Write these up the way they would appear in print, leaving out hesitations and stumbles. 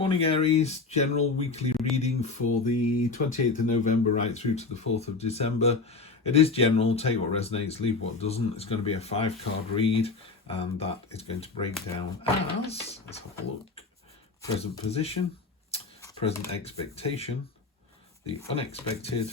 Morning Aries, general weekly reading for the 28th of November right through to the 4th of December. It is general, take what resonates, leave what doesn't. It's going to be a 5-card read, and that is going to break down as, let's have a look, present position, present expectation, the unexpected,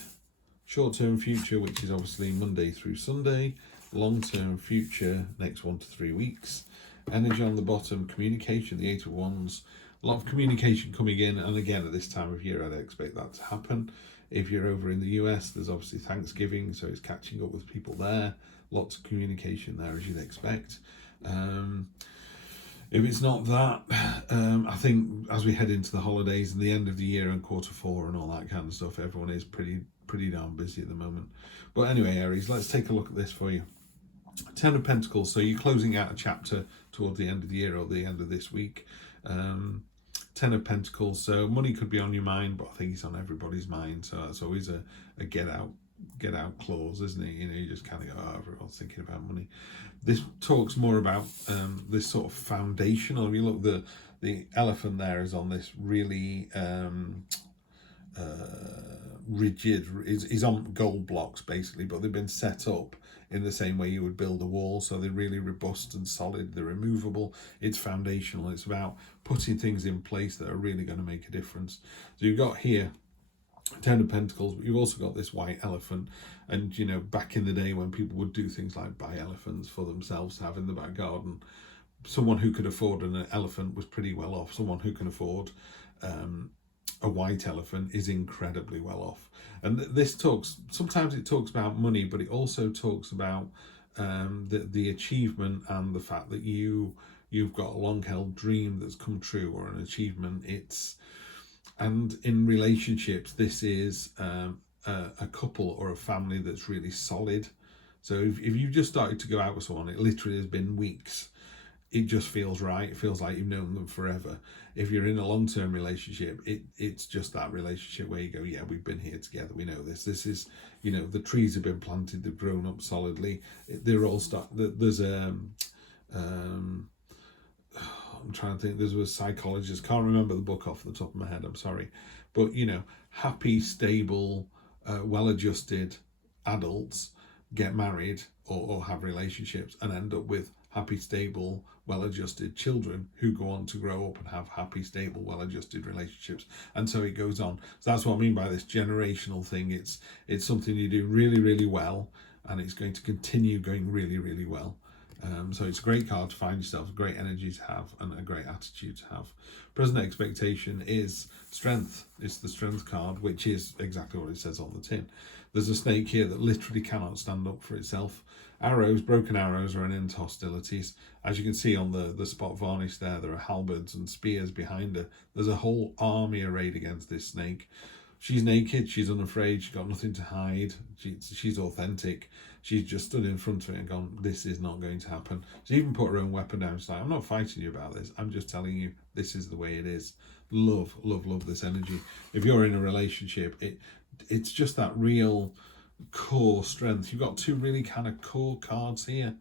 short-term future, which is obviously Monday through Sunday, long-term future, next 1 to 3 weeks, energy on the bottom, communication, the 8 of Wands. A lot of communication coming in, and again at this time of year I'd expect that to happen. If you're over in the US, there's obviously Thanksgiving, so it's catching up with people there. Lots of communication there, as you'd expect. If it's not that, I think as we head into the holidays and the end of the year and Q4 and all that kind of stuff, everyone is pretty darn busy at the moment. But anyway, Aries, let's take a look at this for you. 10 of Pentacles, so you're closing out a chapter toward the end of the year or the end of this week. 10 of Pentacles, so money could be on your mind, but I think it's on everybody's mind, so that's always a get out clause, isn't it? You know, you just kind of go, oh, everyone's thinking about money. This talks more about this sort of foundational. If you look, the elephant there is on this really rigid, is on gold blocks basically, but they've been set up in the same way you would build a wall, so they're really robust and solid, they're immovable, it's foundational, it's about putting things in place that are really going to make a difference. So you've got here 10 of Pentacles, but you've also got this white elephant, and you know, back in the day when people would do things like buy elephants for themselves to have in the back garden, someone who could afford an elephant was pretty well off. Someone who can afford a white elephant is incredibly well off. And this talks, sometimes it talks about money, but it also talks about the achievement and the fact that you've got a long-held dream that's come true, or an achievement. And in relationships, this is a couple or a family that's really solid. So if you just started to go out with someone, it literally has been weeks, it just feels right. It feels like you've known them forever. If you're in a long-term relationship, it's just that relationship where you go, yeah, we've been here together, we know this. This is, you know, the trees have been planted, they've grown up solidly. They're all there's I'm trying to think, there was a psychologist, can't remember the book off the top of my head, I'm sorry. But, you know, happy, stable, well-adjusted adults get married or have relationships and end up with happy, stable, well-adjusted children who go on to grow up and have happy, stable, well-adjusted relationships, and so it goes on. So that's what I mean by this generational thing. It's something you do really, really well, and it's going to continue going really, really well. So it's a great card to find yourself, a great energy to have, and a great attitude to have. Present expectation is strength. It's the strength card, which is exactly what it says on the tin. There's a snake here that literally cannot stand up for itself. Arrows, broken arrows, are an end to hostilities. As you can see on the spot varnish there are halberds and spears behind her. There's a whole army arrayed against this snake. She's naked, she's unafraid, she's got nothing to hide, she's authentic. She's just stood in front of it and gone, this is not going to happen. She even put her own weapon down. She's like, I'm not fighting you about this, I'm just telling you this is the way it is. Love, love, love this energy. If you're in a relationship, it's just that real core strength. You've got two really kind of core cards here,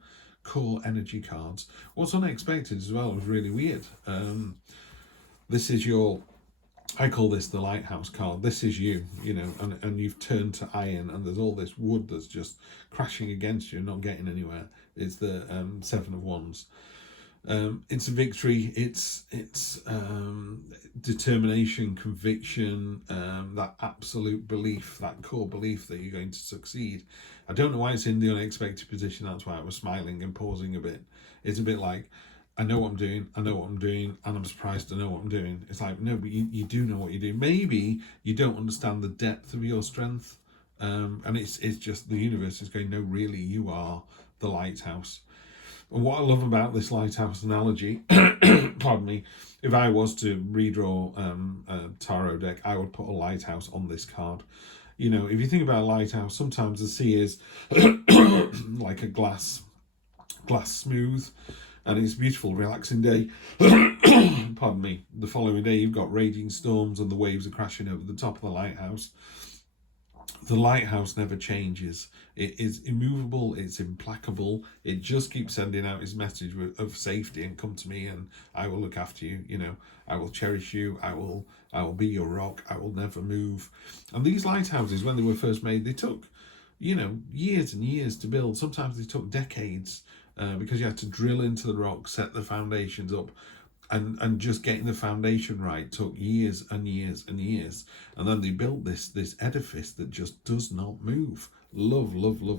core energy cards. What's unexpected as well was really weird. This is your, I call this the lighthouse card. This is you, you know, and you've turned to iron, and there's all this wood that's just crashing against you, not getting anywhere. It's the 7 of Wands. It's a victory. It's determination, conviction, that absolute belief, that core belief that you're going to succeed. I don't know why it's in the unexpected position. That's why I was smiling and pausing a bit. It's a bit like, I know what I'm doing, and I'm surprised to know what I'm doing. It's like, no, but you do know what you're doing. Maybe you don't understand the depth of your strength, and it's just the universe is going, no, really, you are the lighthouse. And what I love about this lighthouse analogy, pardon me, if I was to redraw a tarot deck, I would put a lighthouse on this card. You know, if you think about a lighthouse, sometimes the sea is like a glass smooth, and it's a beautiful, relaxing day. Pardon me. The following day, you've got raging storms and the waves are crashing over the top of the lighthouse. The lighthouse never changes. It is immovable, it's implacable. It just keeps sending out its message of safety and come to me and I will look after you, you know, I will cherish you, I will be your rock, I will never move. And these lighthouses, when they were first made, they took, you know, years and years to build. Sometimes they took decades because you had to drill into the rock, set the foundations up, and just getting the foundation right took years and years and years. And then they built this edifice that just does not move. Love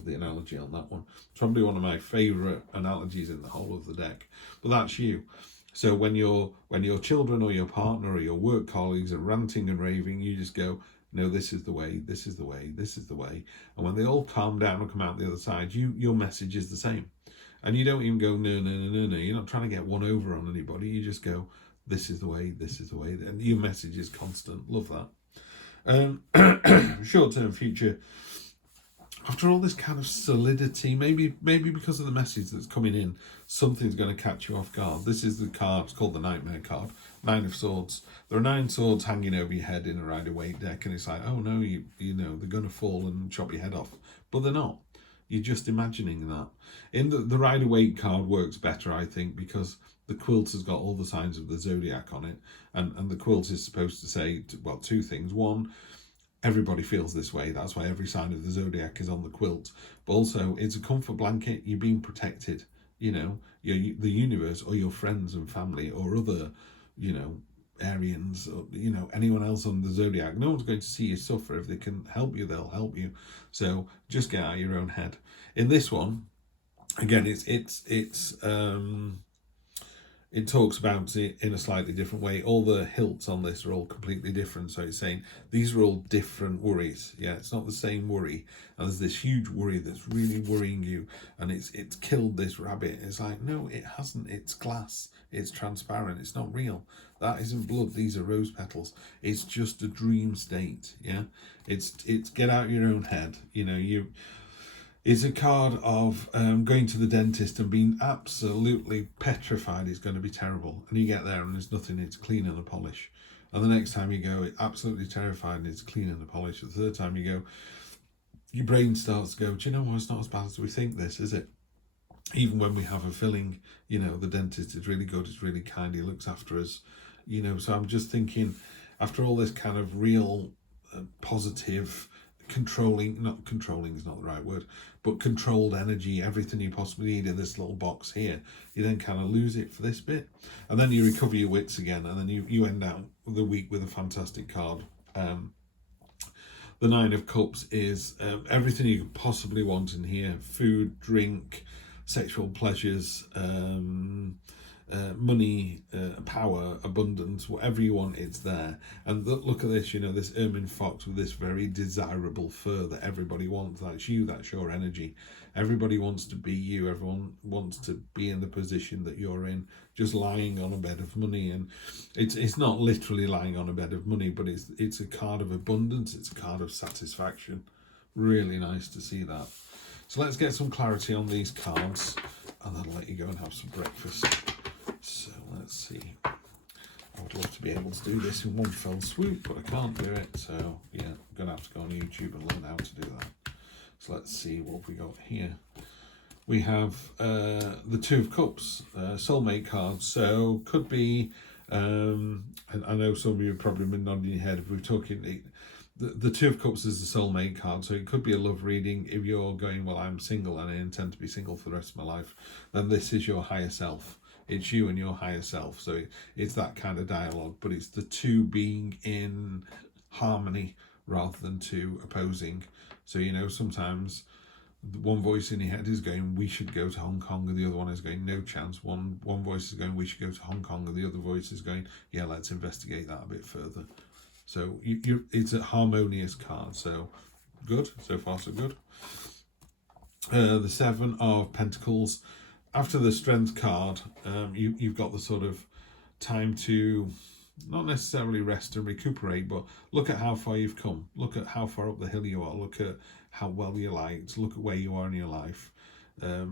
the analogy on that one. It's probably one of my favorite analogies in the whole of the deck. But that's you. So when your children or your partner or your work colleagues are ranting and raving, you just go, no, this is the way, this is the way, this is the way. And when they all calm down and come out the other side, your message is the same. And you don't even go, no, no, no, no, no. You're not trying to get one over on anybody. You just go, this is the way, this is the way. And your message is constant. Love that. Short-term future. After all this kind of solidity, maybe because of the message that's coming in, something's going to catch you off guard. This is the card, it's called the Nightmare card, 9 of Swords. There are 9 swords hanging over your head in a Rider-Waite deck, and it's like, oh no, you know, they're going to fall and chop your head off. But they're not. You're just imagining that. In the Rider-Waite card works better, I think, because the quilt has got all the signs of the zodiac on it, and the quilt is supposed to say, well, 2 things. One, everybody feels this way. That's why every sign of the zodiac is on the quilt. But also, it's a comfort blanket. You're being protected. You know, the universe or your friends and family or other, you know, Aries or, you know, anyone else on the zodiac. No one's going to see you suffer. If they can help you, they'll help you. So just get out of your own head. In this one, again, it talks about it in a slightly different way. All the hilts on this are all completely different. So it's saying these are all different worries. Yeah, it's not the same worry. And there's this huge worry that's really worrying you, and it's killed this rabbit. It's like, no, it hasn't. It's glass. It's transparent. It's not real. That isn't blood. These are rose petals. It's just a dream state. Yeah, it's get out your own head. You know, it's a card of going to the dentist and being absolutely petrified it's going to be terrible. And you get there and there's nothing, it's clean and a polish. And the next time you go, it's absolutely terrified and it's clean and a polish. The third time you go, your brain starts to go, do you know what, it's not as bad as we think this, is it? Even when we have a filling, you know, the dentist is really good, it's really kind, he looks after us, you know. So I'm just thinking, after all this kind of real positive, not controlling is not the right word, but controlled energy, everything you possibly need in this little box here, you then kind of lose it for this bit, and then you recover your wits again, and then you end out the week with a fantastic card. The 9 of Cups is everything you could possibly want in here: food, drink, sexual pleasures, money, power, abundance, whatever you want, it's there. And look at this, you know, this ermine fox with this very desirable fur that everybody wants. That's you, that's your energy. Everybody wants to be you. Everyone wants to be in the position that you're in, just lying on a bed of money. And it's not literally lying on a bed of money, but it's a card of abundance. It's a card of satisfaction. Really nice to see that. So let's get some clarity on these cards, and then I'll let you go and have some breakfast. So let's see. I would love to be able to do this in one fell swoop, but I can't do it. So yeah, I'm going to have to go on YouTube and learn how to do that. So let's see what we got here. We have the 2 of Cups, soulmate card. So could be, and I know some of you have probably been nodding your head if we're talking. The 2 of Cups is the soulmate card, so it could be a love reading. If you're going, well, I'm single and I intend to be single for the rest of my life, then this is your higher self. It's you and your higher self. So it's that kind of dialogue, but it's the 2 being in harmony rather than 2 opposing. So, you know, sometimes one voice in your head is going, we should go to Hong Kong, and the other one is going, no chance. One voice is going, we should go to Hong Kong, and the other voice is going, yeah, let's investigate that a bit further. So it's a harmonious card. So good. So far, so good. The 7 of Pentacles. After the Strength card, you've got the sort of time to not necessarily rest and recuperate, but look at how far you've come. Look at how far up the hill you are. Look at how well you're liked. Look at where you are in your life.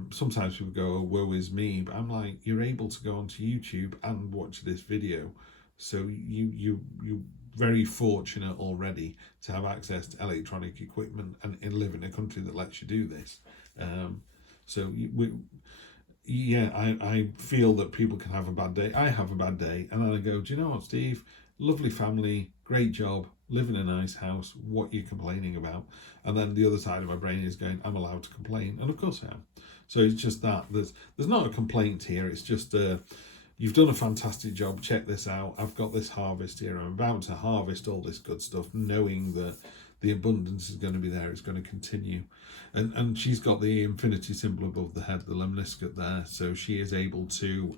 Sometimes people go, oh, woe is me. But I'm like, you're able to go onto YouTube and watch this video. So you very fortunate already to have access to electronic equipment and live in a country that lets you do this. I feel that people can have a bad day. I have a bad day, and then I go, do you know what, Steve? Lovely family, great job, live in a nice house. What are you complaining about? And then the other side of my brain is going, I'm allowed to complain, and of course I am. So it's just that there's not a complaint here. It's just you've done a fantastic job. Check this out. I've got this harvest here. I'm about to harvest all this good stuff, knowing that the abundance is going to be there. It's going to continue. And she's got the infinity symbol above the head, the lemniscate there. So she is able to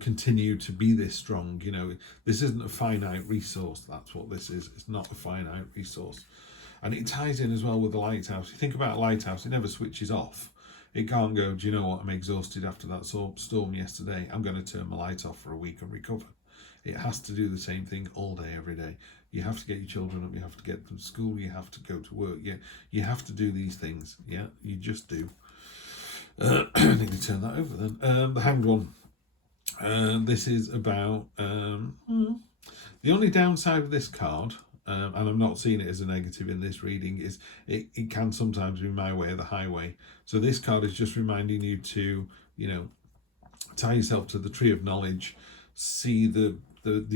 continue to be this strong. You know, this isn't a finite resource. That's what this is. It's not a finite resource. And it ties in as well with the lighthouse. You think about a lighthouse, it never switches off. It can't go, do you know what, I'm exhausted after that storm yesterday. I'm going to turn my light off for a week and recover. It has to do the same thing all day, every day. You have to get your children up, you have to get them to school, you have to go to work. You have to do these things. Yeah, you just do. I need to turn that over then. The Hanged One. This is about... the only downside of this card... and I'm not seeing it as a negative in this reading, is it can sometimes be my way or the highway. So this card is just reminding you to, you know, tie yourself to the tree of knowledge, see the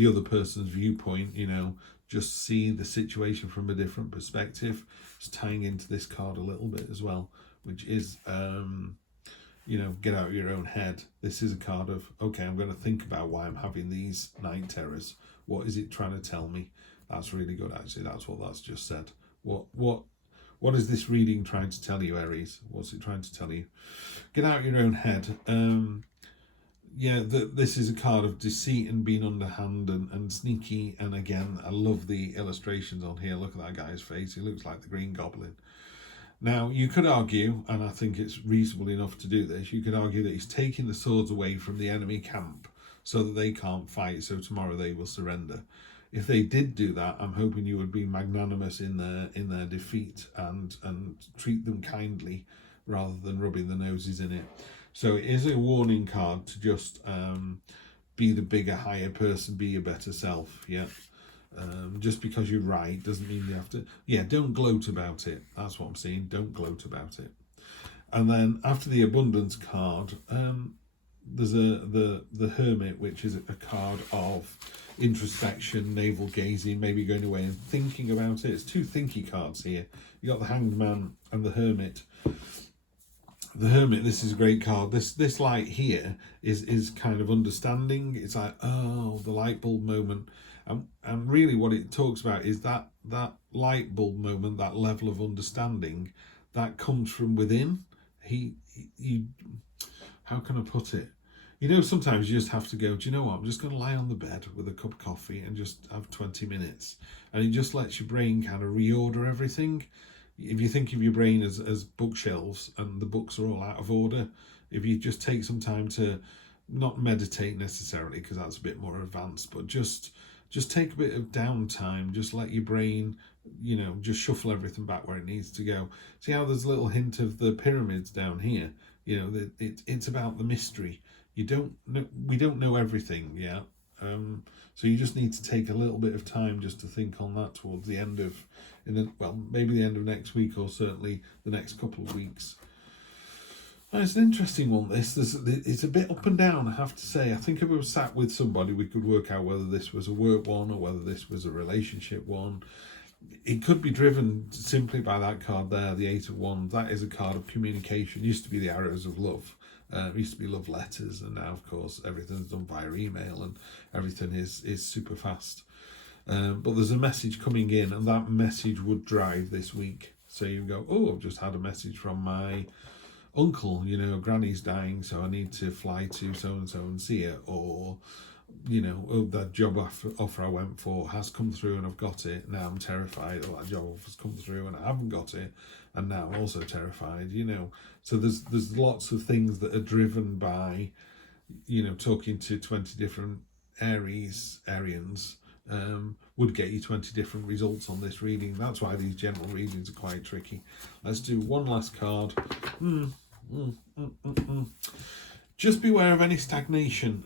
other person's viewpoint, you know, just see the situation from a different perspective. It's tying into this card a little bit as well, which is, you know, get out of your own head. This is a card of, okay, I'm going to think about why I'm having these night terrors. What is it trying to tell me? That's really good, actually. That's what that's just said. What is this reading trying to tell you, Aries? What's it trying to tell you? Get out of your own head. This is a card of deceit and being underhand and sneaky. And again, I love the illustrations on here. Look at that guy's face. He looks like the Green Goblin. Now, you could argue, and I think it's reasonable enough to do this, you could argue that he's taking the swords away from the enemy camp so that they can't fight, so tomorrow they will surrender. If they did do that, I'm hoping you would be magnanimous in their defeat and treat them kindly rather than rubbing the noses in it. So it is a warning card to just be the bigger, higher person, be your better self. Yeah. Just because you're right doesn't mean you have to. Yeah, don't gloat about it. That's what I'm saying. Don't gloat about it. And then after the abundance card, there's the Hermit, which is a card of introspection, navel gazing, maybe going away and thinking about it. It's two thinky cards here. You got the Hanged Man and the Hermit. The Hermit, this is a great card. This light here is kind of understanding. It's like, oh, the light bulb moment. And really what it talks about is that light bulb moment, that level of understanding that comes from within. How can I put it? You know, sometimes you just have to go, do you know what? I'm just going to lie on the bed with a cup of coffee and just have 20 minutes. And it just lets your brain kind of reorder everything. If you think of your brain as bookshelves and the books are all out of order, if you just take some time to not meditate necessarily, because that's a bit more advanced, but just take a bit of downtime, just let your brain, you know, just shuffle everything back where it needs to go. See how there's a little hint of the pyramids down here? You know, it's about the mystery. We don't know everything yet. So you just need to take a little bit of time just to think on that towards the end of, maybe the end of next week, or certainly the next couple of weeks. It's an interesting one, this. It's a bit up and down, I have to say. I think if we were sat with somebody, we could work out whether this was a work one or whether this was a relationship one. It could be driven simply by that card there, the Eight of Wands. That is a card of communication. It used to be the arrows of love. It used to be love letters, and now, of course, everything's done via email and everything is super fast. But there's a message coming in, and that message would drive this week. So you go, oh, I've just had a message from my uncle, you know, Granny's dying, so I need to fly to so-and-so and see her. Or, you know, oh, that job offer I went for has come through and I've got it. Now I'm terrified. Oh, that job offer's come through and I haven't got it. And now I'm also terrified, you know. So there's lots of things that are driven by, you know, talking to 20 different Arians would get you 20 different results on this reading. That's why these general readings are quite tricky. Let's do one last card. Just beware of any stagnation.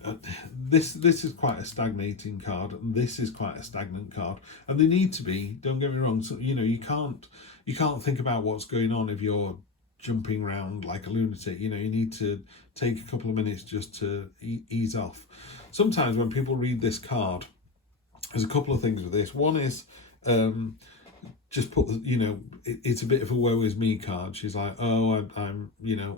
This is quite a stagnating card, and this is quite a stagnant card, and they need to be. Don't get me wrong. So you can't think about what's going on if you're jumping around like a lunatic. You need to take a couple of minutes just to ease off. Sometimes when people read this card, there's a couple of things with this. One is just put, it's a bit of a woe is me card. She's like, oh, I'm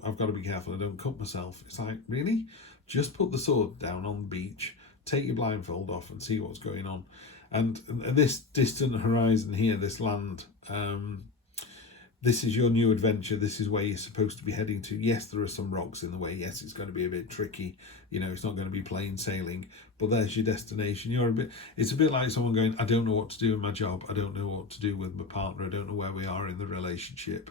I've got to be careful I don't cut myself. It's like, really? Just put the sword down on the beach, take your blindfold off and see what's going on. And this distant horizon here, this land, this is your new adventure. This is where you're supposed to be heading to. Yes, there are some rocks in the way. Yes, it's going to be a bit tricky. It's not going to be plain sailing, but there's your destination. It's a bit like someone going, I don't know what to do in my job. I don't know what to do with my partner. I don't know where we are in the relationship.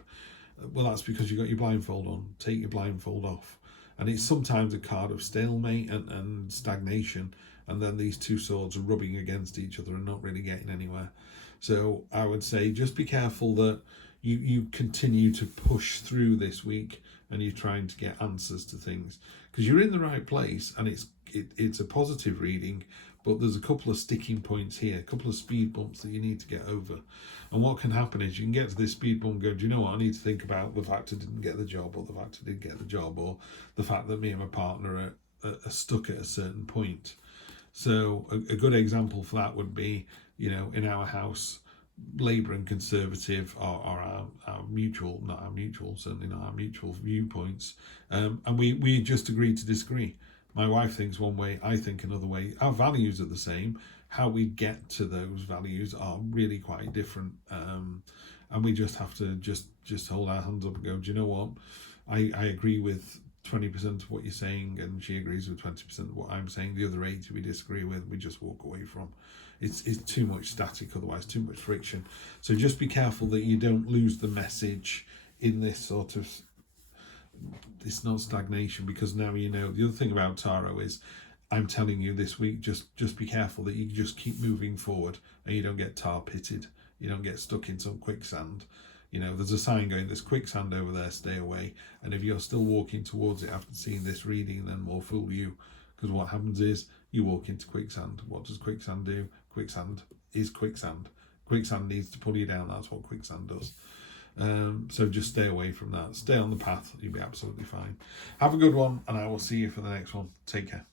Well, that's because you got your blindfold on. Take your blindfold off. And it's sometimes a card of stalemate and stagnation. And then these two swords are rubbing against each other and not really getting anywhere. So I would say just be careful that you continue to push through this week and you're trying to get answers to things, because you're in the right place and it's a positive reading, but there's a couple of sticking points here, a couple of speed bumps that you need to get over. And what can happen is you can get to this speed bump and go, do you know what, I need to think about the fact I didn't get the job, or the fact I did get the job, or the fact that me and my partner are stuck at a certain point. So a good example for that would be, in our house, Labour and Conservative are our mutual, certainly not our mutual viewpoints. And we just agree to disagree. My wife thinks one way, I think another way. Our values are the same. How we get to those values are really quite different. And we just have to just hold our hands up and go, do you know what? I agree with 20% of what you're saying, and she agrees with 20% of what I'm saying. The other 80 we disagree with, we just walk away from. It's too much static, otherwise too much friction. So just be careful that you don't lose the message in this sort of, it's not stagnation, because now the other thing about tarot is, I'm telling you this week, just be careful that you just keep moving forward and you don't get tar pitted, you don't get stuck in some quicksand. There's a sign going, there's quicksand over there, stay away. And if you're still walking towards it after seeing this reading, then more fool you. Because what happens is you walk into quicksand. What does quicksand do? Quicksand is quicksand. Quicksand needs to pull you down. That's what quicksand does. So just stay away from that. Stay on the path. You'll be absolutely fine. Have a good one, and I will see you for the next one. Take care.